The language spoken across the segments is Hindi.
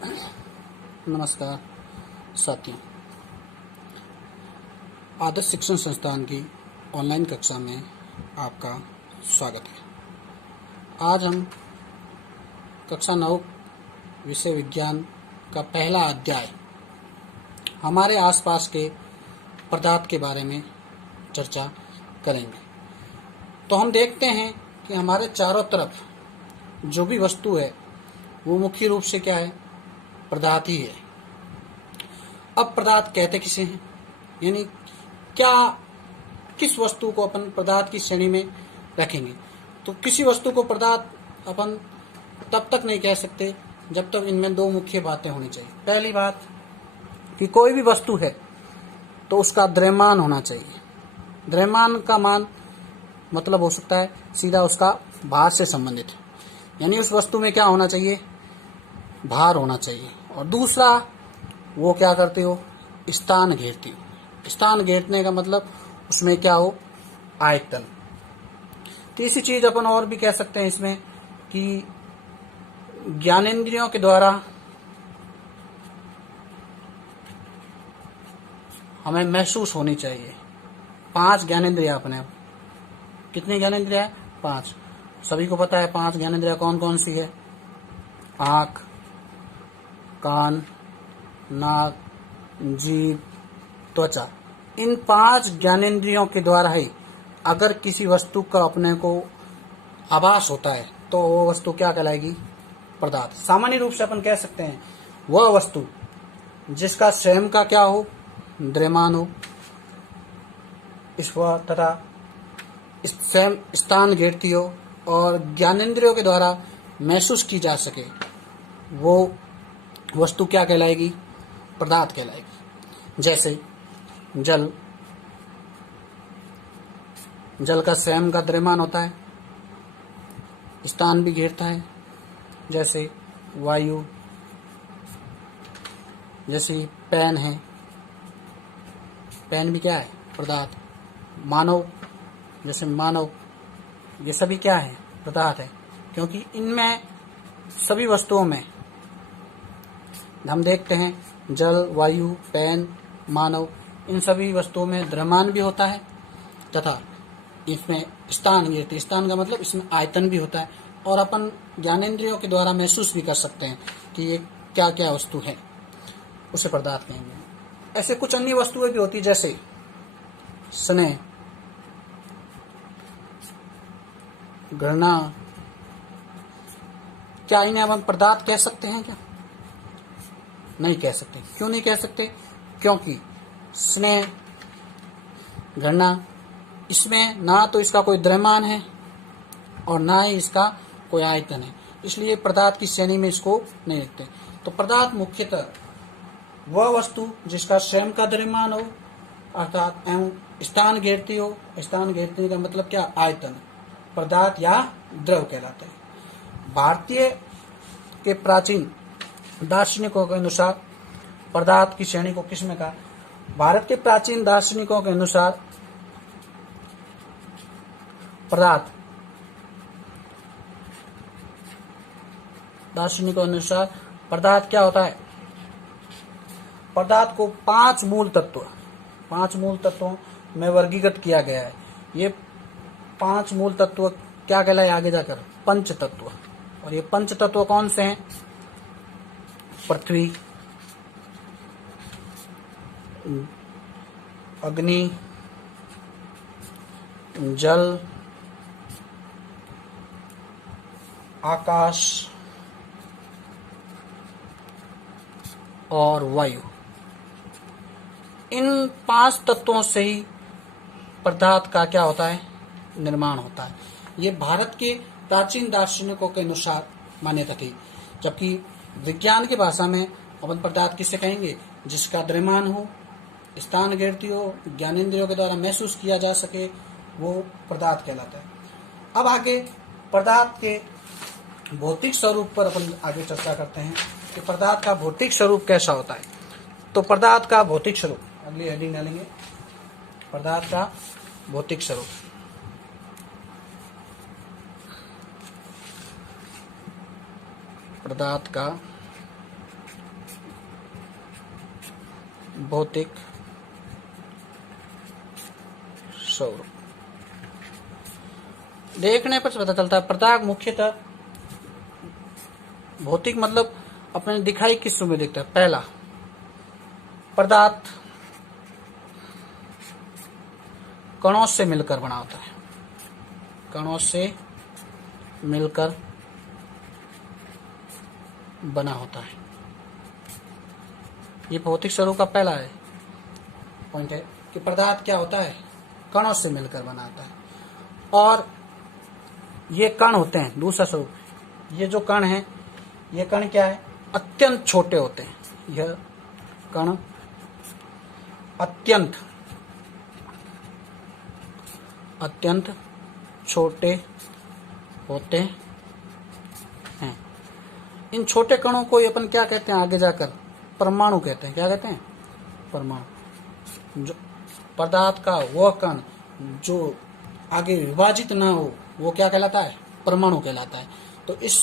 नमस्कार साथियों, आदर्श शिक्षण संस्थान की ऑनलाइन कक्षा में आपका स्वागत है। आज हम कक्षा 9 विषय विज्ञान का पहला अध्याय हमारे आसपास के पदार्थ के बारे में चर्चा करेंगे। तो हम देखते हैं कि हमारे चारों तरफ जो भी वस्तु है वो मुख्य रूप से क्या है, पदार्थ ही है। अब पदार्थ कहते किसे हैं, यानी क्या किस वस्तु को अपन पदार्थ की श्रेणी में रखेंगे। तो किसी वस्तु को पदार्थ अपन तब तक नहीं कह सकते जब तक इनमें दो मुख्य बातें होनी चाहिए। पहली बात कि कोई भी वस्तु है तो उसका द्रव्यमान होना चाहिए। द्रव्यमान का मान मतलब हो सकता है सीधा उसका भार से संबंधित, यानी उस वस्तु में क्या होना चाहिए, भार होना चाहिए। और दूसरा, वो क्या करते हो, स्थान घेरती हो। स्थान घेरने का मतलब उसमें क्या हो, आयतन। तीसरी चीज अपन और भी कह सकते हैं इसमें कि ज्ञानेंद्रियों के द्वारा हमें महसूस होनी चाहिए। 5 ज्ञानेंद्रियां अपने, कितनी ज्ञानेंद्रियां है, 5। सभी को पता है 5 ज्ञानेंद्रियां कौन कौन सी है, आँख, कान, नाक, जीभ, त्वचा। इन 5 ज्ञानेंद्रियों के द्वारा ही अगर किसी वस्तु का अपने को आभास होता है तो वो वस्तु क्या कहलाएगी, पदार्थ। सामान्य रूप से अपन कह सकते हैं वह वस्तु जिसका स्वयं का क्या हो, द्रव्यमान हो, तथा स्वयं स्थान घेरती हो और ज्ञानेंद्रियों के द्वारा महसूस की जा सके, वो वस्तु क्या कहलाएगी, पदार्थ कहलाएगी। जैसे जल, जल का स्वयं का द्रव्यमान होता है, स्थान भी घेरता है। जैसे वायु, जैसे पेन है, पेन भी क्या है, पदार्थ। मानव, जैसे मानव, ये सभी क्या है, पदार्थ है। क्योंकि इनमें सभी वस्तुओं में हम देखते हैं जल, वायु, पेन, मानव, इन सभी वस्तुओं में द्रव्यमान भी होता है तथा इसमें स्थान घेरती। स्थान का मतलब इसमें आयतन भी होता है और अपन ज्ञानेंद्रियों के द्वारा महसूस भी कर सकते हैं कि ये क्या क्या वस्तु है, उसे पदार्थ कहेंगे। ऐसे कुछ अन्य वस्तुएं भी होती, जैसे स्नेह, घृणा। क्या इन्हें अपन पदार्थ कह सकते हैं क्या, नहीं कह सकते। क्यों नहीं कह सकते, क्योंकि स्नेह, घृणा, इसमें ना तो इसका कोई द्रव्यमान है और ना ही इसका कोई आयतन है, इसलिए पदार्थ की श्रेणी में इसको नहीं रखते। तो पदार्थ मुख्यतः वह वस्तु जिसका स्वयं का द्रव्यमान हो, अर्थात एवं स्थान घेरती हो। स्थान घेरने का मतलब क्या, आयतन, पदार्थ या द्रव कहलाता है। भारतीय के प्राचीन दार्शनिकों के अनुसार पदार्थ की श्रेणी को किसमें कहा, भारत के प्राचीन दार्शनिकों के अनुसार पदार्थ, दार्शनिकों के अनुसार पदार्थ क्या होता है, पदार्थ को 5 मूल तत्वों में वर्गीकृत किया गया है। ये 5 मूल तत्व क्या कहलाए आगे जाकर, पंच तत्व। और ये पंच तत्व कौन से हैं, पृथ्वी, अग्नि, जल, आकाश और वायु। इन 5 तत्वों से ही पदार्थ का क्या होता है, निर्माण होता है। ये भारत के प्राचीन दार्शनिकों के अनुसार मान्यता थी। जबकि विज्ञान की भाषा में अपन पदार्थ किसे कहेंगे, जिसका द्रव्यमान हो, स्थान घेरती हो, ज्ञानेंद्रियों के द्वारा महसूस किया जा सके, वो पदार्थ कहलाता है। अब आगे पदार्थ के भौतिक स्वरूप पर अपन आगे चर्चा करते हैं कि पदार्थ का भौतिक स्वरूप कैसा होता है। तो पदार्थ का भौतिक स्वरूप, अगली हेडिंग डालेंगे, पदार्थ का भौतिक स्वरूप। पदार्थ का भौतिक स्वरूप। देखने पर पता चलता है पदार्थ मुख्यतः भौतिक मतलब अपने दिखाई किस रूप में दिखता है। पहला, पदार्थ कणों से मिलकर बना होता है, कणों से मिलकर बना होता है। ये भौतिक स्वरूप का पहला है पॉइंट है कि पदार्थ क्या होता है, कणों से मिलकर बना होता है। और ये कण होते हैं, दूसरा स्वरूप, ये जो कण है, ये कण क्या है, अत्यंत छोटे होते हैं। यह कण अत्यंत छोटे होते हैं। इन छोटे कणों को अपन क्या कहते हैं, आगे जाकर परमाणु कहते हैं। क्या कहते हैं, परमाणु। जो पदार्थ का वह कण जो आगे विभाजित ना हो वो क्या कहलाता है, परमाणु कहलाता है। तो इस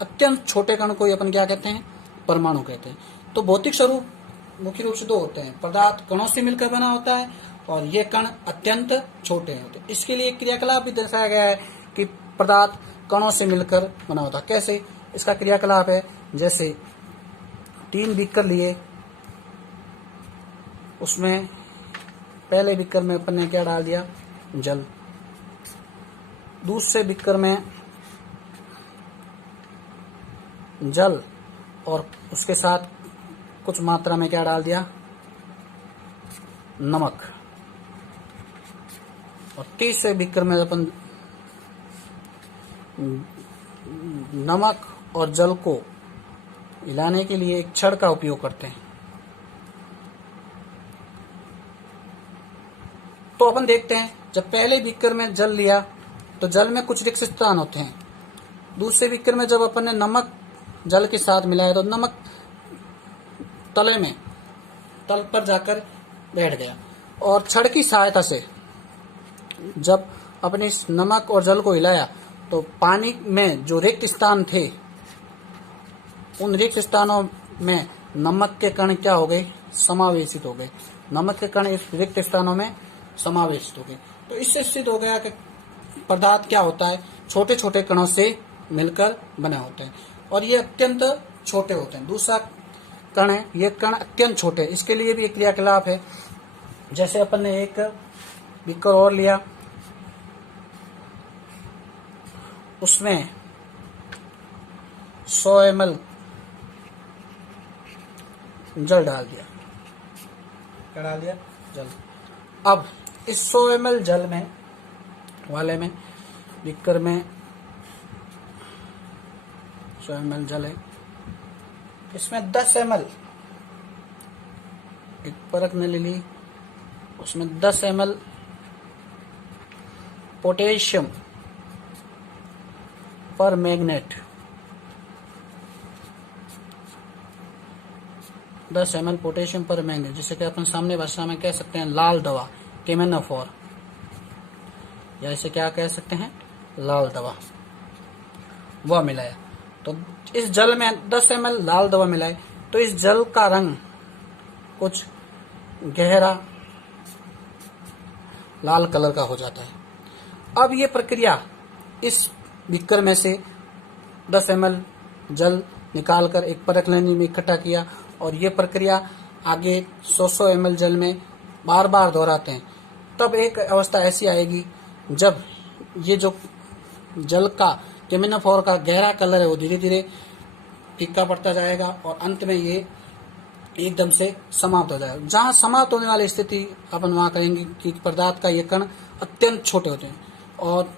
अत्यंत छोटे कण को अपन क्या कहते हैं, परमाणु कहते हैं। तो भौतिक स्वरूप मुख्य रूप से दो होते हैं, पदार्थ कणों से मिलकर बना होता है और ये कण अत्यंत छोटे होते हैं। इसके लिए क्रियाकलाप भी दर्शाया गया है कि पदार्थ कणों से मिलकर बना होता है। कैसे, इसका क्रियाकलाप है, जैसे 3 बीकर लिए, उसमें पहले बीकर में अपन ने क्या डाल दिया, जल। दूसरे बीकर में जल और उसके साथ कुछ मात्रा में क्या डाल दिया, नमक। और तीसरे बीकर में अपन नमक और जल को मिलाने के लिए एक छड़ का उपयोग करते हैं। तो अपन देखते हैं, जब पहले बीकर में जल लिया तो जल में कुछ रिक्त स्थान होते हैं। दूसरे बीकर में जब अपन ने नमक जल के साथ मिलाया तो नमक तल पर जाकर बैठ गया। और छड़ की सहायता से जब अपने इस नमक और जल को हिलाया तो पानी में जो रिक्त स्थान थे, उन रिक्त स्थानों में नमक के कण क्या हो गए, समावेशित हो गए। नमक के कण इस रिक्त स्थानों में समावेशित हो गए। तो इससे सिद्ध हो गया कि पदार्थ क्या होता है, छोटे छोटे कणों से मिलकर बने होते हैं और ये अत्यंत छोटे होते हैं। दूसरा कण है, ये कण अत्यंत छोटे, इसके लिए भी एक क्रियाकलाप है। जैसे अपन ने एक बीकर और लिया, उसमें 100 ml जल डाल दिया। क्या डाल दिया, जल। अब इस 100 ml जल में वाले में बीकर में 100 ml जल है, इसमें 10 ml एक परख ने ले ली, उसमें 10 ml पोटेशियम पर मैग्नेट, 10 ml पोटेशियम पर मैग्नेट, जिसे कि अपन सामने भाषा में कह सकते हैं लाल दवा, केमेनाफोर, या इसे क्या कह सकते हैं, लाल दवा, वह मिलाया। तो इस जल में 10 ml लाल दवा मिलाए तो इस जल का रंग कुछ गहरा लाल कलर का हो जाता है। अब ये प्रक्रिया, इस बीकर में से 10 ml जल निकालकर एक परख लेनी में इकट्ठा किया और ये प्रक्रिया आगे 100 ml जल में बार बार दोहराते हैं। तब एक अवस्था ऐसी आएगी जब ये जो जल का केमेनाफोर का गहरा कलर है वो धीरे धीरे फीका पड़ता जाएगा और अंत में ये एकदम से समाप्त हो जाएगा। जहाँ समाप्त होने वाली स्थिति अपन वहाँ करेंगे कि पदार्थ का ये कण अत्यंत छोटे होते हैं और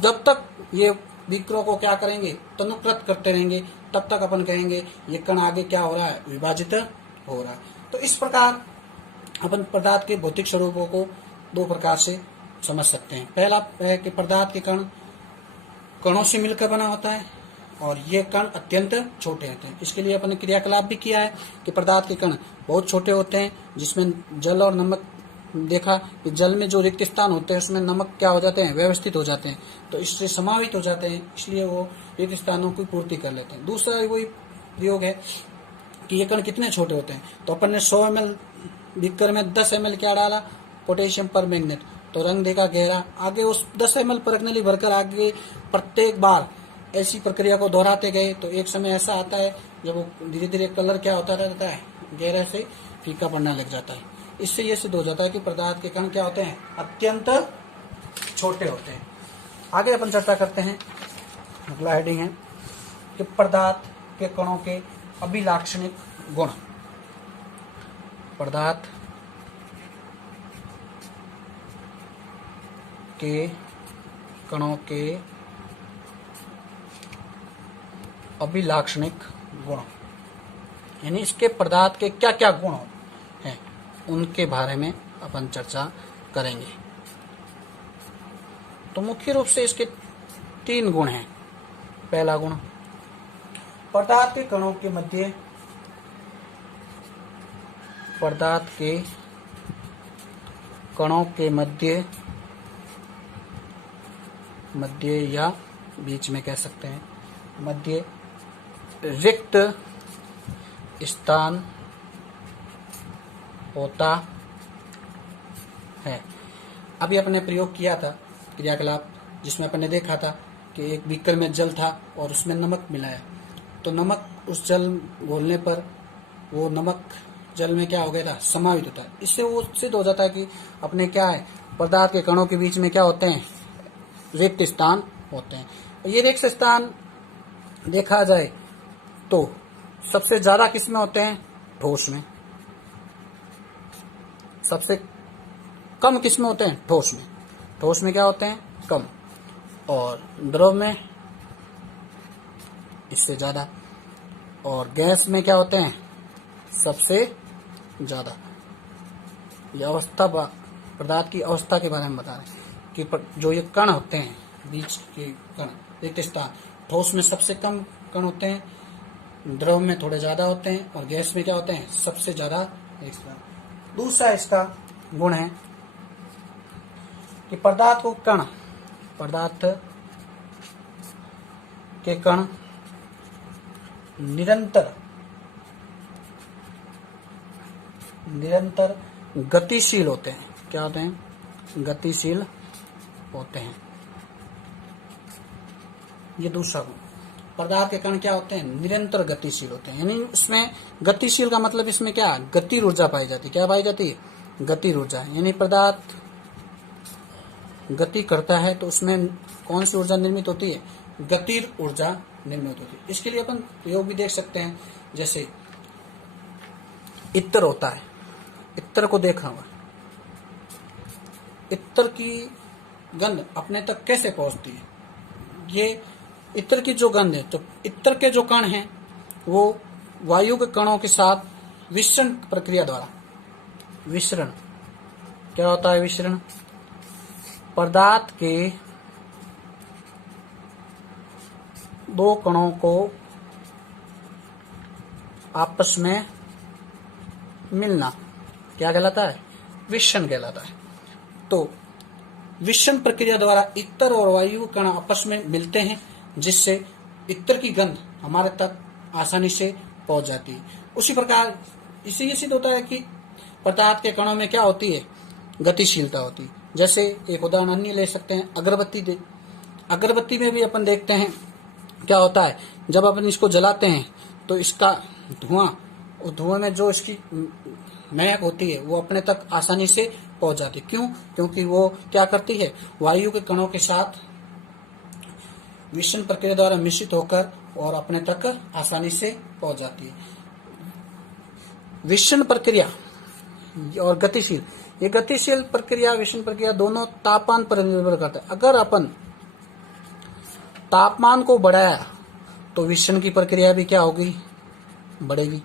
जब तक ये बीकरों को क्या करेंगे, तनुकृत करते रहेंगे, तब तक अपन कहेंगे ये कण आगे क्या हो रहा है, विभाजित हो रहा है। तो इस प्रकार अपन पदार्थ के भौतिक स्वरूपों को 2 प्रकार से समझ सकते हैं। पहला है कि पदार्थ के कण कणों से मिलकर बना होता है और ये कण अत्यंत छोटे होते हैं। इसके लिए अपन ने क्रियाकलाप भी किया है कि पदार्थ के कण बहुत छोटे होते हैं, जिसमें जल और नमक देखा कि जल में जो रिक्त स्थान होते हैं उसमें नमक क्या हो जाते हैं, व्यवस्थित हो जाते हैं, तो इससे समावित हो जाते हैं, इसलिए वो रिक्त स्थानों की पूर्ति कर लेते हैं। दूसरा वही प्रयोग है कि ये कण कितने छोटे होते हैं। तो अपन ने 100 ml बीकर में 10 ml क्या डाला, पोटेशियम परमैंगनेट, तो रंग देखा गहरा। आगे उस 10 ml परगनली भरकर आगे प्रत्येक बार ऐसी प्रक्रिया को दोहराते गए तो एक समय ऐसा आता है जब वो धीरे धीरे कलर क्या होता रहता है, गहरे से फीका पड़ने लग जाता है। इससे यह सिद्ध हो जाता है कि पदार्थ के कण क्या होते हैं, अत्यंत छोटे होते हैं। आगे अपन चर्चा करते हैं, अगला हेडिंग है कि पदार्थ के कणों के अभिलाक्षणिक गुण। पदार्थ के कणों के अभिलाक्षणिक गुण, यानी इसके पदार्थ के क्या क्या गुण हैं उनके बारे में अपन चर्चा करेंगे। तो मुख्य रूप से इसके 3 गुण हैं। पहला गुण, पदार्थ के कणों के मध्य, पदार्थ के कणों के मध्य या बीच में कह सकते हैं, मध्य रिक्त स्थान होता है। अभी अपने प्रयोग किया था क्रियाकलाप, जिसमें अपन ने देखा था कि एक बीकर में जल था और उसमें नमक मिलाया, तो नमक उस जल घोलने पर वो नमक जल में क्या हो गया था, समावित होता है। इससे वो सिद्ध हो जाता है कि अपने क्या है, पदार्थ के कणों के बीच में क्या होते हैं, रिक्त स्थान होते हैं। ये रिक्त स्थान देखा जाए तो सबसे ज्यादा किसमें होते हैं, ठोस में। सबसे कम किसमें होते हैं, ठोस में। ठोस में क्या होते हैं, कम, और द्रव में इससे ज्यादा, और गैस में क्या होते हैं, सबसे ज्यादा। ये अवस्था, पदार्थ की अवस्था के बारे में बता रहे हैं कि जो ये कण होते हैं, बीच के कण, रिक्त स्थान, ठोस में सबसे कम कण होते हैं, द्रव में थोड़े ज्यादा होते हैं, और गैस में क्या होते हैं, सबसे ज्यादा रिक्त स्थान। दूसरा इसका गुण है कि पदार्थ के कण निरंतर गतिशील होते हैं। क्या होते हैं, गतिशील होते हैं। ये दूसरा गुण, पदार्थ के कण क्या होते हैं, निरंतर गतिशील होते हैं। यानी उसमें गतिशील का मतलब इसमें क्या, गति ऊर्जा पाई जाती है। क्या पाई जाती है, गति ऊर्जा। यानी पदार्थ गति करता है तो उसमें कौन सी ऊर्जा निर्मित होती है, गति ऊर्जा निर्मित होती है। इसके लिए अपन प्रयोग भी देख सकते हैं, जैसे इत्र होता है, इत्र को देखा होगा, इत्र की गंध अपने तक कैसे पहुंचती है। ये इत्र की जो गंध है, तो इत्र के जो कण हैं वो वायु के कणों के साथ विसरण प्रक्रिया द्वारा, विसरण क्या होता है, विसरण पदार्थ के 2 कणों को आपस में मिलना क्या कहलाता है, विसरण कहलाता है। तो विसरण प्रक्रिया द्वारा इत्र और वायु कण आपस में मिलते हैं, जिससे इत्र की गंध हमारे तक आसानी से पहुंच जाती है। उसी प्रकार इसी ये सिद्ध होता है कि पदार्थ के कणों में क्या होती है, गतिशीलता होती है। जैसे एक उदाहरण अन्य ले सकते हैं, अगरबत्ती। अगरबत्ती में भी अपन देखते हैं क्या होता है, जब अपन इसको जलाते हैं तो इसका धुआं, उस धुएं में जो इसकी महक होती है वो अपने तक आसानी से पहुंच जाती है। क्यों, क्योंकि वो क्या करती है, वायु के कणों के साथ विसरण प्रक्रिया द्वारा मिश्रित होकर और अपने तक आसानी से पहुंच जाती है। विसरण प्रक्रिया और गतिशील, ये गतिशील प्रक्रिया, विसरण प्रक्रिया दोनों तापमान पर निर्भर करता है। अगर अपन तापमान को बढ़ाया तो विसरण की प्रक्रिया भी क्या होगी, बढ़ेगी,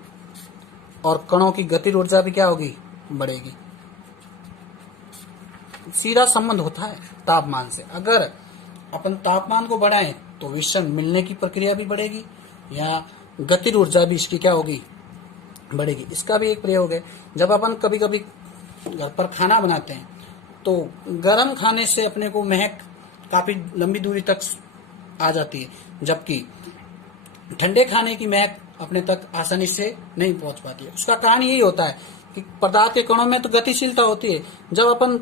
और कणों की गति ऊर्जा भी क्या होगी, बढ़ेगी। सीधा संबंध होता है तापमान से। अगर अपन तापमान को बढ़ाएं तो विसरण मिलने की प्रक्रिया भी बढ़ेगी, या गति ऊर्जा भी इसकी क्या होगी, बढ़ेगी। इसका भी एक प्रयोग है, जब अपन कभी कभी घर पर खाना बनाते हैं तो गर्म खाने से अपने को महक काफी लंबी दूरी तक आ जाती है, जबकि ठंडे खाने की महक अपने तक आसानी से नहीं पहुंच पाती है। उसका कारण यही होता है कि पदार्थ के कणों में तो गतिशीलता होती है। जब अपन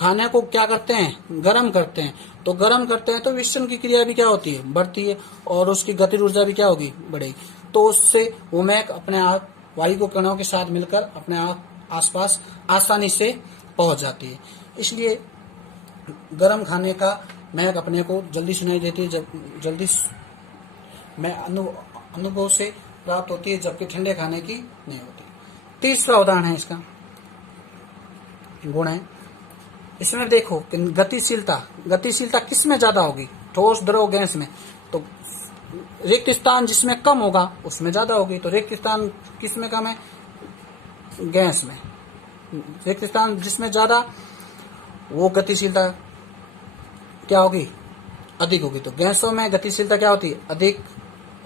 खाने को क्या करते हैं, गर्म करते हैं, तो गर्म करते हैं तो विस्तरण की क्रिया भी क्या होती है, बढ़ती है, और उसकी गति ऊर्जा भी क्या होगी, बढ़ेगी। तो उससे वो मैक अपने आप वायु को कणों के साथ मिलकर अपने आप आसपास आसानी से पहुंच जाती है। इसलिए गर्म खाने का महक अपने को जल्दी सुनाई देती है, जब जल्दी मैं अनुभव से प्राप्त होती है, जबकि ठंडे खाने की नहीं होती। तीसरा उदाहरण है इसका, गुण है। इसमें देखो कि गतिशीलता किस में ज्यादा होगी, ठोस, द्रव, गैस में। तो रिक्त स्थान जिसमें कम होगा उसमें ज्यादा होगी। तो रिक्त स्थान किस में कम है, गैस में। रिक्त स्थान जिसमें ज्यादा, वो गतिशीलता क्या होगी, अधिक होगी। तो गैसों में गतिशीलता क्या होती है, अधिक,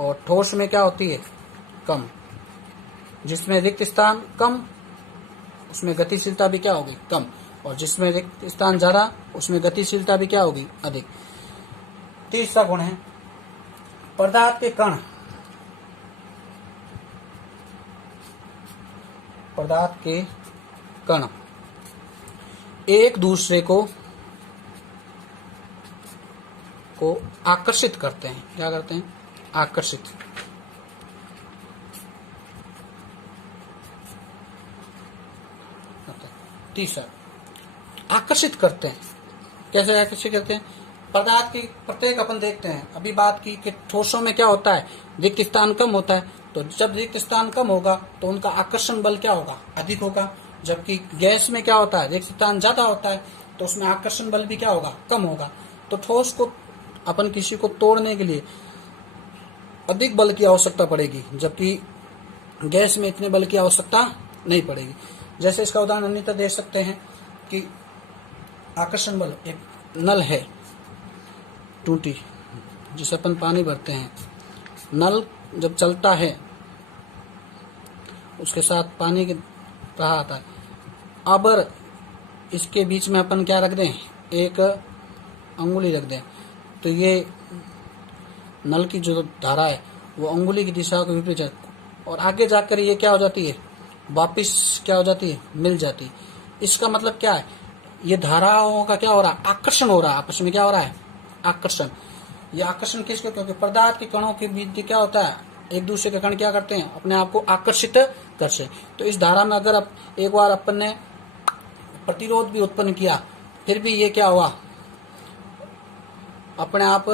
और ठोस में क्या होती है, कम। जिसमें रिक्त स्थान कम उसमें गतिशीलता भी क्या होगी, कम, और जिसमें रिक्त स्थान ज्यादा उसमें गतिशीलता भी क्या होगी, अधिक। तीसरा गुण है पदार्थ के कण। पदार्थ के कण एक दूसरे को आकर्षित करते हैं। क्या करते हैं, आकर्षित। तीसरा, आकर्षित करते हैं। कैसे आकर्षित करते हैं, पदार्थ की प्रत्येक अपन देखते हैं, अभी बात की कि ठोसों में क्या होता है, रिक्त स्थान कम होता है। तो जब रिक्त स्थान कम होगा तो उनका आकर्षण बल क्या होगा, अधिक होगा। जबकि गैस में क्या होता है, रिक्त स्थान ज्यादा होता है, तो उसमें आकर्षण बल भी क्या होगा, कम होगा। तो ठोस को अपन किसी को तोड़ने के लिए अधिक बल की आवश्यकता पड़ेगी, जबकि गैस में इतने बल की आवश्यकता नहीं पड़ेगी। जैसे इसका उदाहरण अन्यथा दे सकते हैं कि आकर्षण बल, एक नल है, टूटी, जिसे अपन पानी भरते हैं। नल जब चलता है उसके साथ पानी के प्रवाह आता है। अब इसके बीच में अपन क्या रख दें, एक अंगुली रख दें, तो ये नल की जो धारा है वो अंगुली की दिशा को विपरीत है, और आगे जाकर ये क्या हो जाती है, वापिस क्या हो जाती है, मिल जाती है। इसका मतलब क्या है, ये धाराओं का क्या हो रहा है, आकर्षण हो रहा है, आपस में क्या हो रहा है, आकर्षण। ये आकर्षण किसके, क्योंकि पदार्थ के कणों के बीच क्या होता है, एक दूसरे के कण क्या करते हैं, अपने आप को आकर्षित करते हैं। तो इस धारा में अगर एक बार अपन ने प्रतिरोध भी उत्पन्न किया, फिर भी ये क्या हुआ, अपने आप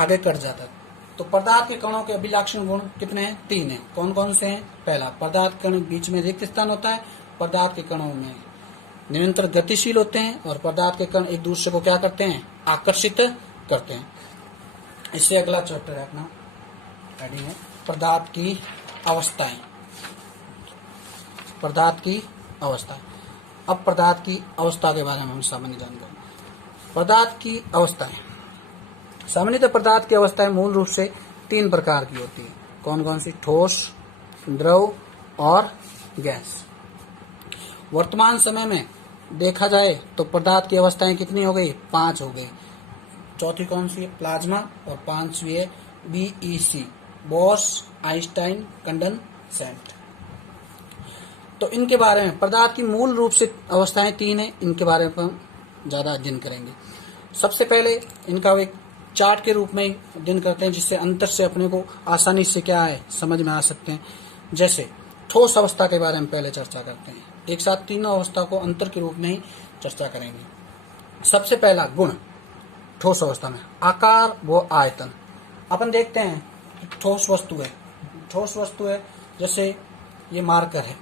आगे कट जाता है। तो पदार्थ के कणों के अभिलाक्षण गुण कितने हैं, 3 हैं। कौन कौन से हैं, पहला, पदार्थ कण बीच में रिक्त स्थान होता है, पदार्थ के कणों में निरंतर गतिशील होते हैं, और पदार्थ के कण एक दूसरे को क्या करते हैं, आकर्षित करते हैं। इससे अगला चैप्टर है अपना हेडिंग है पदार्थ की अवस्थाएं। पदार्थ की अवस्था। अब पदार्थ की अवस्था के बारे में हम सामान्य जानकारी। पदार्थ की अवस्थाएं, सामान्यतः पदार्थ की अवस्थाएं मूल रूप से 3 प्रकार की होती है। कौन कौन सी, ठोस, द्रव और गैस। वर्तमान समय में देखा जाए तो पदार्थ की अवस्थाएं कितनी हो गई, 5 हो गई। चौथी कौन सी है, प्लाज्मा, और 5वीं है BEC, बोस आइंस्टाइन कंडेंसेंट। तो इनके बारे में, पदार्थ की मूल रूप से अवस्थाएं 3 हैं, इनके बारे में हम ज्यादा अध्ययन करेंगे। सबसे पहले इनका एक चार्ट के रूप में अध्ययन करते हैं, जिससे अंतर से अपने को आसानी से क्या है समझ में आ सकते हैं। जैसे ठोस अवस्था के बारे में पहले चर्चा करते हैं, एक साथ तीनों अवस्था को अंतर के रूप में ही चर्चा करेंगे। सबसे पहला गुण ठोस अवस्था में, आकार व आयतन। अपन देखते हैं कि ठोस वस्तु है, ठोस वस्तु है, जैसे ये मार्कर है,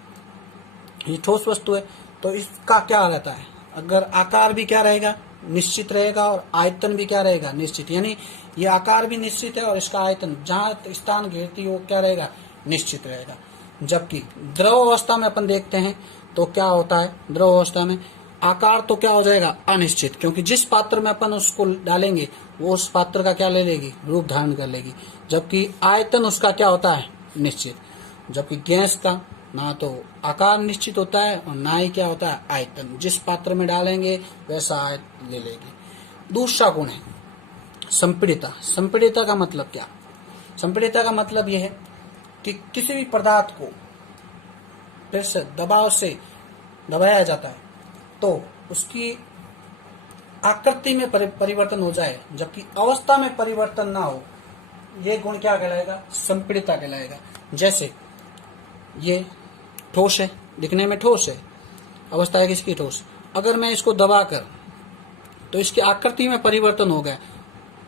ये ठोस वस्तु है, तो इसका क्या रहता है, अगर आकार भी क्या रहेगा, निश्चित रहेगा, और आयतन भी क्या रहेगा, निश्चित। यानी ये आकार भी निश्चित है और इसका आयतन जहां स्थान घेरती है वो क्या रहेगा, निश्चित रहेगा। जबकि द्रव अवस्था में अपन देखते हैं तो क्या होता है, द्रव अवस्था में आकार तो क्या हो जाएगा, अनिश्चित, क्योंकि जिस पात्र में अपन उसको डालेंगे वो उस पात्र का क्या ले लेगी, रूप धारण कर लेगी। जबकि आयतन उसका क्या होता है, निश्चित। जबकि गैस का ना तो आकार निश्चित होता है और ना ही क्या होता है, आयतन। जिस पात्र में डालेंगे वैसा आयतन ले लेगी। दूसरा गुण है संपीड़िता। संपीड़िता का मतलब क्या, संपीड़ितता का मतलब यह है कि किसी भी पदार्थ को प्रेशर दबाव से दबाया जाता है तो उसकी आकृति में परिवर्तन हो जाए जबकि अवस्था में परिवर्तन ना हो, ये गुण क्या कहलाएगा? संपीड़ितता कहलाएगा। जैसे ये ठोस है, दिखने में ठोस है, अवस्था है किसकी? ठोस। अगर मैं इसको दबाकर तो इसकी आकृति में परिवर्तन हो गया,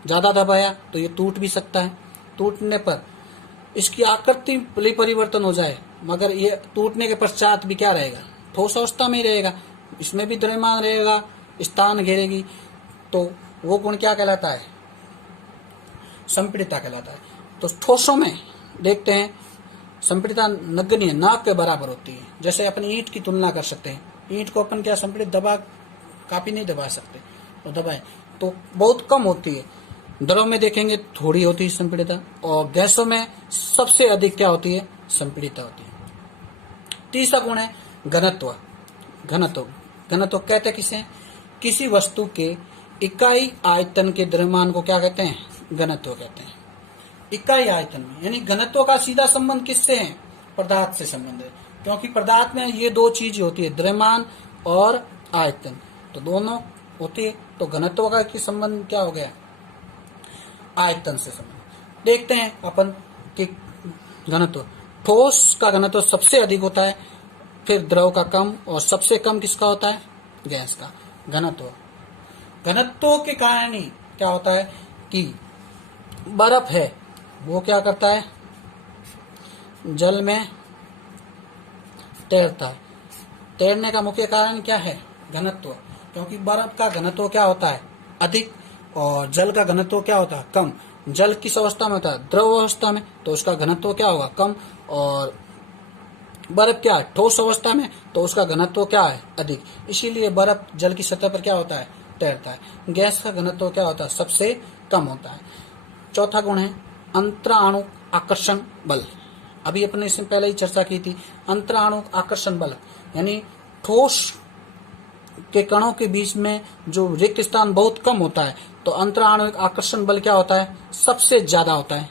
ज्यादा दबाया तो ये टूट भी सकता है, टूटने पर इसकी आकृति परिवर्तन हो जाए मगर ये टूटने के पश्चात भी क्या रहेगा? ठोस अवस्था में ही रहेगा, इसमें भी द्रव्यमान रहेगा, स्थान घेरेगी, तो वो गुण क्या कहलाता है? संपीड़ितता कहलाता है। तो ठोसों में देखते हैं संपीड़ितता नगण्य, नाक के बराबर होती है। जैसे अपन ईंट की तुलना कर सकते हैं, ईंट को अपन क्या संपीड़ित दबा काफी नहीं दबा सकते, और दबाए तो बहुत कम होती है। द्रव में देखेंगे थोड़ी होती है संपीड़ितता, और गैसों में सबसे अधिक क्या होती है? संपीड़ितता होती है। तीसरा गुण है घनत्व। घनत्व घनत्व कहते किसे? किसी वस्तु के इकाई आयतन के द्रव्यमान को क्या कहते हैं? घनत्व कहते हैं। इकाई आयतन में, यानी घनत्व का सीधा संबंध किससे है? पदार्थ से संबंध है, क्योंकि पदार्थ में ये दो चीज होती है, द्रव्यमान और आयतन, तो दोनों होती है। तो घनत्व का की संबंध क्या हो गया? आयतन से संबंध। देखते हैं अपन कि घनत्व, ठोस का घनत्व सबसे अधिक होता है, फिर द्रव का कम, और सबसे कम किसका होता है? गैस का। घनत्व घनत्व के कारण ही क्या होता है कि बर्फ है वो क्या करता है? जल में तैरता है। तैरने का मुख्य कारण क्या है? घनत्व, क्योंकि बर्फ का घनत्व क्या होता है? अधिक, और जल का घनत्व क्या होता है? कम। जल किस अवस्था में होता है? द्रव अवस्था में, तो उसका घनत्व क्या होगा? कम। और बर्फ क्या है? ठोस अवस्था में, तो उसका घनत्व क्या है? अधिक। इसीलिए बर्फ जल की सतह पर क्या होता है? तैरता है। गैस का घनत्व क्या होता है? सबसे कम होता है। चौथा गुण है अंतराणु आकर्षण बल। अभी अपने इससे पहले ही चर्चा की थी। अंतराणु आकर्षण बल यानी ठोस के कणों के बीच में जो रिक्त स्थान बहुत कम होता है, तो अंतराणु आकर्षण बल क्या होता है? सबसे ज्यादा होता है।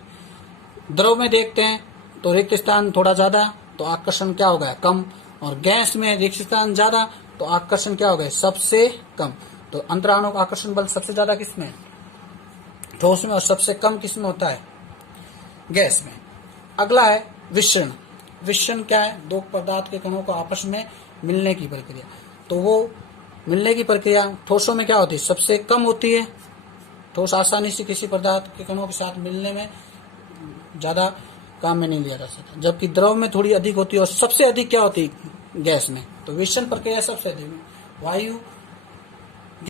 द्रव में देखते हैं तो रिक्त स्थान थोड़ा ज्यादा, तो आकर्षण क्या हो गया? कम। और गैस में रिक्त स्थान ज्यादा, तो आकर्षण क्या हो गया? सबसे कम। तो अंतराणु आकर्षण बल सबसे ज्यादा किसमें? ठोस में, और सबसे कम किसमें होता है? गैस में। अगला है विसरण। विसरण क्या है? दो पदार्थ के कणों को आपस में मिलने की प्रक्रिया। तो वो मिलने की प्रक्रिया ठोसों में क्या होती है? सबसे कम होती है। ठोस आसानी से किसी पदार्थ के कणों के साथ मिलने में ज्यादा काम में नहीं लिया जा सकता, जबकि द्रव में थोड़ी अधिक होती है, और सबसे अधिक क्या होती है? गैस में। तो विसरण प्रक्रिया सबसे अधिक। वायु